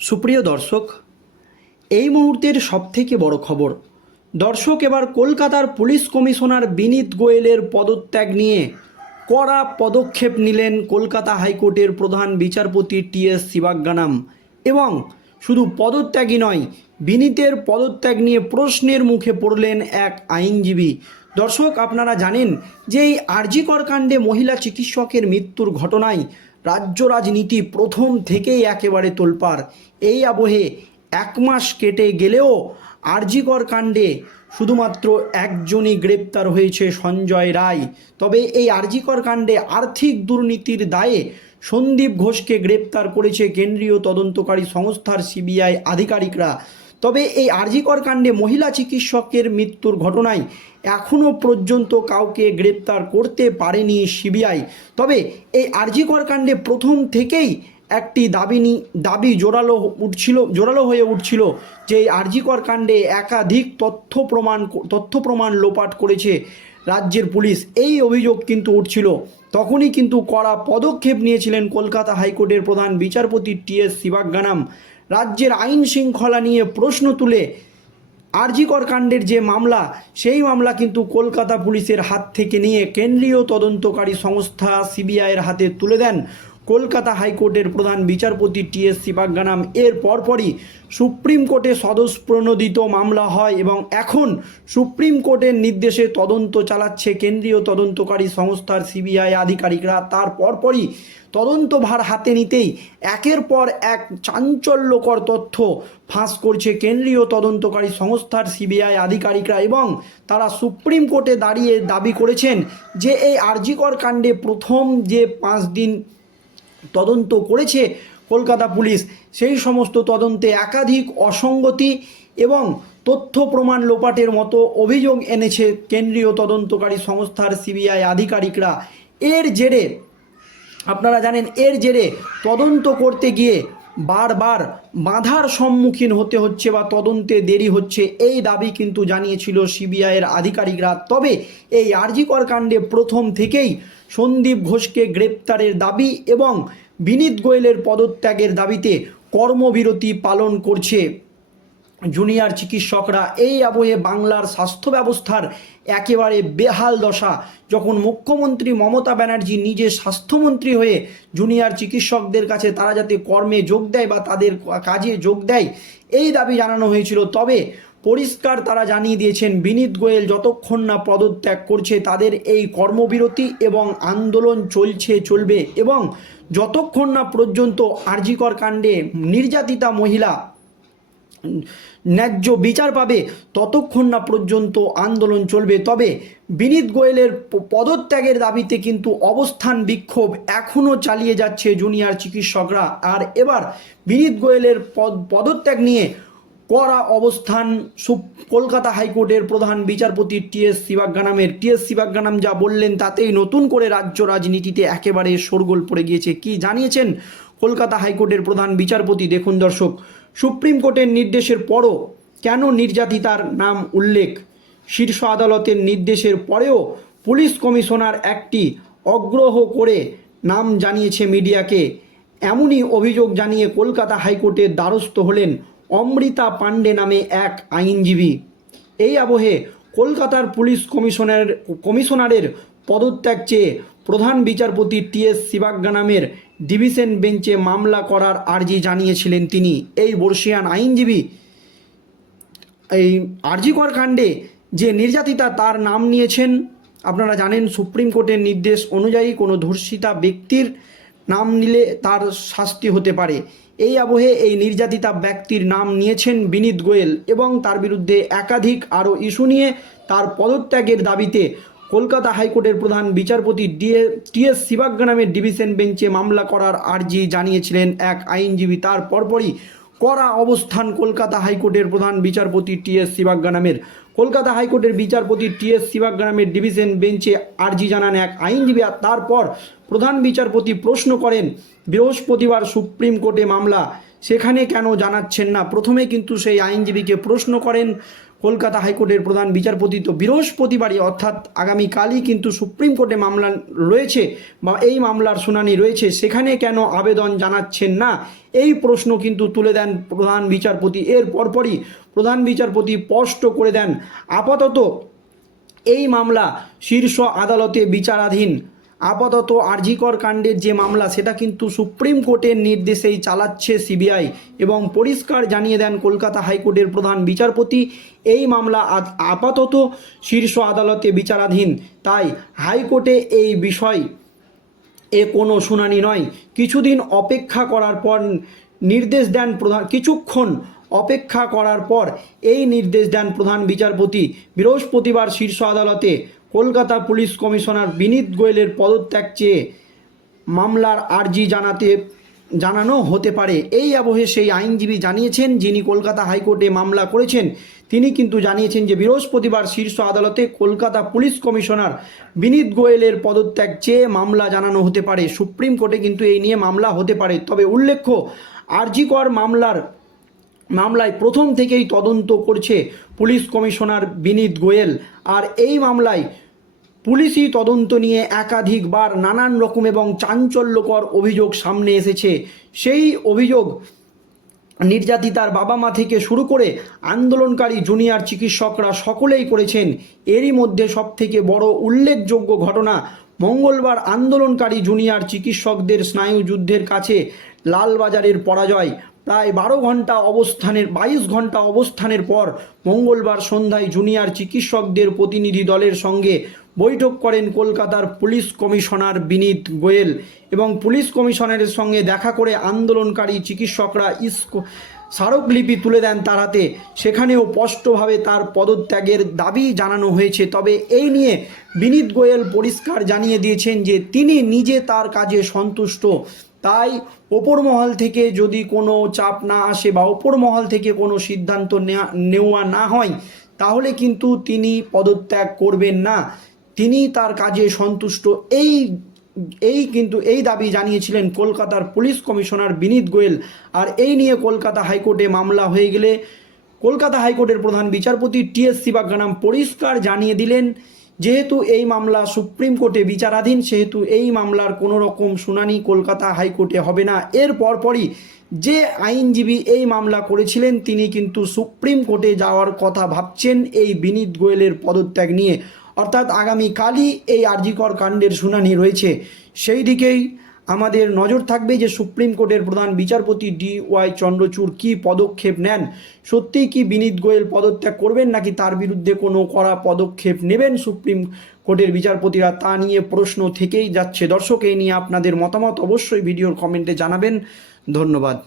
সুপ্রিয় দর্শক, এই মুহূর্তের সবথেকে বড় খবর, দর্শক এবার কলকাতার পুলিশ কমিশনার বিনীত গোয়েলের পদত্যাগ নিয়ে কড়া পদক্ষেপ নিলেন কলকাতা হাইকোর্টের প্রধান বিচারপতি টি এস শিবাজ্ঞানাম এবং শুধু পদত্যাগই নয়, বিনীতের পদত্যাগ নিয়ে প্রশ্নের মুখে পড়লেন এক আইনজীবী। দর্শক, আপনারা জানেন যে এই আরজিকর কাণ্ডে মহিলা চিকিৎসকের মৃত্যুর ঘটনায় রাজ্য রাজনীতি প্রথম থেকেই একেবারে তোলপার এই আবহে এক মাস কেটে গেলেও আরজিকর কাণ্ডে শুধুমাত্র একজনই গ্রেপ্তার হয়েছে সঞ্জয় রায়। তবে এই আরজিকর কাণ্ডে আর্থিক দুর্নীতির দায়ে সন্দীপ ঘোষকে গ্রেপ্তার করেছে কেন্দ্রীয় তদন্তকারী সংস্থার সিবিআই আধিকারিকরা। তবে এই আরজিকর কাণ্ডে মহিলা চিকিৎসকের মৃত্যুর ঘটনায় এখনও পর্যন্ত কাউকে গ্রেপ্তার করতে পারেনি সিবিআই। তবে এই আরজিকর কাণ্ডে প্রথম থেকেই একটি দাবিনি দাবি জোরালো উঠছিল জোরালো হয়ে উঠছিল যে এই আরজিকর কাণ্ডে একাধিক তথ্য প্রমাণ তথ্য প্রমাণ লোপাট করেছে রাজ্যের পুলিশ। এই অভিযোগ কিন্তু উঠছিল। তখনই কিন্তু কড়া পদক্ষেপ নিয়েছিলেন কলকাতা হাইকোর্টের প্রধান বিচারপতি টি এস শিবাজ্ঞানাম। রাজ্যের আইন শৃঙ্খলা নিয়ে প্রশ্ন তুলে আরজিকর কাণ্ডের যে মামলা, সেই মামলা কিন্তু কলকাতা পুলিশের হাত থেকে নিয়ে কেন্দ্রীয় তদন্তকারী সংস্থা সিবিআইয়ের হাতে তুলে দেন। কলকাতা হাইকোর্টের প্রধান বিচারপতি টি এস শিবাজ্ঞানাম এর পরপরই সুপ্রিম কোর্টে স্বতঃপ্রণোদিত মামলা হয় এবং এখন সুপ্রিম কোর্টের নির্দেশে তদন্ত চালাচ্ছে কেন্দ্রীয় তদন্তকারী সংস্থার সিবিআই আধিকারিকরা। তার পরপরই তদন্তভার হাতে নিতেই একের পর এক চাঞ্চল্যকর তথ্য ফাঁস করছে কেন্দ্রীয় তদন্তকারী সংস্থার সিবিআই আধিকারিকরা এবং তারা সুপ্রিম কোর্টে দাঁড়িয়ে দাবি করেছেন যে এই আরজিকর কাণ্ডে প্রথম যে পাঁচ দিন তদন্ত করেছে কলকাতা পুলিশ। সেই সমস্ত তদন্তে একাধিক অসঙ্গতি এবং তথ্য প্রমাণ লোপাটের মতো অভিযোগ এনেছে কেন্দ্রীয় তদন্তকারী সংস্থার সিবিআই আধিকারিকরা। এর জেরে, আপনারা জানেন, এর জেরে তদন্ত করতে গিয়ে বারবার বাধার সম্মুখীন হতে হচ্ছে বা তদন্তে দেরি হচ্ছে, এই দাবি কিন্তু জানিয়েছিল সিবিআইয়ের আধিকারিকরা। তবে এই আরজিকর কাণ্ডে প্রথম থেকেই সন্দীপ ঘোষকে গ্রেপ্তারের দাবি এবং বিনীত গোয়েলের পদত্যাগের দাবিতে কর্মবিরতি পালন করছে জুনিয়র চিকিৎসকরা এই আবহে বাংলার স্বাস্থ্য ব্যবস্থার একেবারে বেহাল দশা। যখন মুখ্যমন্ত্রী মমতা ব্যানার্জি নিজে স্বাস্থ্যমন্ত্রী হয়ে জুনিয়র চিকিৎসকদের কাছে তারা যাতে কর্মে যোগ দেয় বা তাদের কাজে যোগ দেয়, এই দাবি জানানো হয়েছিল। তবে পরিষ্কার তারা জানিয়ে দিয়েছেন, বিনীত গোয়েল যতক্ষণ না পদত্যাগ করছে, তাদের এই কর্মবিরতি এবং আন্দোলন চলছে, চলবে এবং যতক্ষণ না পর্যন্ত আরজিকর কাণ্ডে নির্যাতিতা মহিলা ন্যায্য বিচার পাবে, ততক্ষণ না পর্যন্ত আন্দোলন চলবে। তবে বিনীত গোয়েলের পদত্যাগের দাবিতে কিন্তু অবস্থান বিক্ষোভ এখনও চালিয়ে যাচ্ছে জুনিয়র চিকিৎসকরা। আর এবার বিনীত গোয়েলের পদ, পদত্যাগ নিয়ে করা অবস্থান সুপ- কলকাতা হাইকোর্টের প্রধান বিচারপতি টি এস শিবাজ্ঞানামের। টি এস শিবাজ্ঞানাম যা বললেন, তাতেই নতুন করে রাজ্য রাজনীতিতে একেবারে শোরগোল পড়ে গিয়েছে। কি জানিয়েছেন কলকাতা হাইকোর্টের প্রধান বিচারপতি? দেখুন দর্শক সুপ্রিম কোর্টের নির্দেশের পরও কেন নির্যাতিতার নাম উল্লেখ? শীর্ষ আদালতের নির্দেশের পরেও পুলিশ কমিশনার একটি অগ্রহ করে নাম জানিয়েছে মিডিয়াকে। এমনই অভিযোগ জানিয়ে কলকাতা হাইকোর্টের দ্বারস্থ হলেন অমৃতা পাণ্ডে নামে এক আইনজীবী। এই আবহে কলকাতার পুলিশ কমিশনার কমিশনারের পদত্যাগ চেয়ে প্রধান বিচারপতি টি এস শিবাজ্ঞানামের ডিভিশন বেঞ্চে মামলা করার আর্জি জানিয়েছিলেন তিনি। এই বর্ষিয়ান আইনজীবী এই আরজিকর কাণ্ডে যে নির্যাতিতা তার নাম নিয়েছেন, আপনারা জানেন সুপ্রিম কোর্টের নির্দেশ অনুযায়ী কোনো ধর্ষিতা ব্যক্তির নাম নিলে তার শাস্তি হতে পারে। এই আবহে এই নির্যাতিতা ব্যক্তির নাম নিয়েছেন বিনীত গোয়েল এবং তার বিরুদ্ধে একাধিক আরও ইস্যু নিয়ে তার পদত্যাগের দাবিতে কলকাতা হাইকোর্টের প্রধান বিচারপতি ডিএ টি এস শিবাজ্ঞা নামের ডিভিশন বেঞ্চে মামলা করার আর্জি জানিয়েছিলেন এক আইনজীবী। তার পরপরই করা অবস্থান কলকাতা হাইকোর্টের প্রধান বিচারপতি টি এস শিবাজ্ঞা নামের। কলকাতা হাইকোর্টের বিচারপতি টি এস শিবাজ্ঞা নামের ডিভিশন বেঞ্চে আর্জি জানান এক আইনজীবী আর তারপর প্রধান বিচারপতি প্রশ্ন করেন, বৃহস্পতিবার সুপ্রিম কোর্টে মামলা, সেখানে কেন জানাচ্ছেন না? প্রথমে কিন্তু সেই আইনজীবীকে প্রশ্ন করেন কলকাতা হাইকোর্টের প্রধান বিচারপতি তো বৃহস্পতিবারই, অর্থাৎ আগামীকালই কিন্তু সুপ্রিম কোর্টে মামলা রয়েছে বা এই মামলার শুনানি রয়েছে, সেখানে কেন আবেদন জানাচ্ছেন না? এই প্রশ্ন কিন্তু তুলে দেন প্রধান বিচারপতি। এর পরপরই প্রধান বিচারপতি স্পষ্ট করে দেন, আপাতত এই মামলা শীর্ষ আদালতে বিচারাধীন। আপাতত আরজিকর কাণ্ডের যে মামলা, সেটা কিন্তু সুপ্রিম কোর্টের নির্দেশেই চালাচ্ছে সিবিআই এবং পরিষ্কার জানিয়ে দেন কলকাতা হাইকোর্টের প্রধান বিচারপতি। এই মামলা আপাতত শীর্ষ আদালতে বিচারাধীন। তাই হাইকোর্টে এই বিষয় এ কোনো শুনানি নয়। কিছুদিন অপেক্ষা করার পর নির্দেশ দেন প্রধান, কিছুক্ষণ অপেক্ষা করার পর এই নির্দেশ দেন প্রধান বিচারপতি। বৃহস্পতিবার শীর্ষ আদালতে কলকাতা পুলিশ কমিশনার বিনীত গোয়েলের পদত্যাগ চেয়ে মামলার আর্জি জানাতে, জানানো হতে পারে। এই আবহে সেই আইনজীবী জানিয়েছেন যিনি কলকাতা হাইকোর্টে মামলা করেছেন, তিনি কিন্তু জানিয়েছেন যে বৃহস্পতিবার শীর্ষ আদালতে কলকাতা পুলিশ কমিশনার বিনীত গোয়েলের পদত্যাগ চেয়ে মামলা জানানো হতে পারে। সুপ্রিম কোর্টে কিন্তু এই নিয়ে মামলা হতে পারে। তবে উল্লেখ্য, আরজিকর মামলার মামলায় প্রথম থেকেই তদন্ত করছে পুলিশ কমিশনার বিনীত গোয়েল। আর এই মামলায় পুলিশি তদন্ত নিয়ে একাধিকবার নানান রকম এবং চাঞ্চল্যকর অভিযোগ সামনে এসেছে। সেই অভিযোগ নির্যাতিতার বাবা মা থেকে শুরু করে আন্দোলনকারী জুনিয়র চিকিৎসকরা সকলেই করেছেন। এরই মধ্যে সবথেকে বড় উল্লেখযোগ্য ঘটনা, মঙ্গলবার আন্দোলনকারী জুনিয়র চিকিৎসকদের স্নায়ুযুদ্ধের কাছে লালবাজারের পরাজয়। প্রায় বারো ঘণ্টা অবস্থানের, বাইশ ঘণ্টা অবস্থানের পর মঙ্গলবার সন্ধ্যায় জুনিয়র চিকিৎসকদের প্রতিনিধি দলের সঙ্গে বৈঠক করেন কলকাতার পুলিশ কমিশনার বিনীত গোয়েল এবং পুলিশ কমিশনারের সঙ্গে দেখা করে আন্দোলনকারী চিকিৎসকরা ইস্কো, স্মারকলিপি তুলে দেন তার হাতে। সেখানেও স্পষ্টভাবে তার পদত্যাগের দাবি জানানো হয়েছে। তবে এই নিয়ে বিনীত গোয়েল পরিষ্কার জানিয়ে দিয়েছেন যে তিনি নিজে তার কাজে সন্তুষ্ট। তাই ওপর মহল থেকে যদি কোনো চাপ না আসে বা ওপর মহল থেকে কোনো সিদ্ধান্ত নেওয়া না হয়, তাহলে কিন্তু তিনি পদত্যাগ করবেন না। তিনি তার কাজে সন্তুষ্ট। এই এই কিন্তু এই দাবি জানিয়েছিলেন কলকাতার পুলিশ কমিশনার বিনীত গোয়েল। আর এই নিয়ে কলকাতা হাইকোর্টে মামলা হয়ে গেলে কলকাতা হাইকোর্টের প্রধান বিচারপতি টি এস পরিষ্কার জানিয়ে দিলেন যেহেতু এই মামলা সুপ্রিম কোর্টে বিচারাধীন, সেহেতু এই মামলার কোনো রকম শুনানি কলকাতা হাইকোর্টে হবে না। এর পরপরই যে আইনজীবী এই মামলা করেছিলেন, তিনি কিন্তু সুপ্রিম কোর্টে যাওয়ার কথা ভাবছেন এই বিনীত গোয়েলের পদত্যাগ নিয়ে। অর্থাৎ আগামীকালই এই আরজিকর কাণ্ডের শুনানি রয়েছে। সেই দিকেই আমাদের নজর থাকবে যে সুপ্রিম কোর্টের প্রধান বিচারপতি ডি ওয়াই চন্দ্রচূড় কী পদক্ষেপ নেন। সত্যিই কি বিনীত গোয়েল পদত্যাগ করবেন নাকি তার বিরুদ্ধে কোনো কড়া পদক্ষেপ নেবেন সুপ্রিম কোর্টের বিচারপতিরা তা নিয়ে প্রশ্ন থেকেই যাচ্ছে। দর্শক এই নিয়ে আপনাদের মতামত অবশ্যই ভিডিওর কমেন্টে জানাবেন। ধন্যবাদ।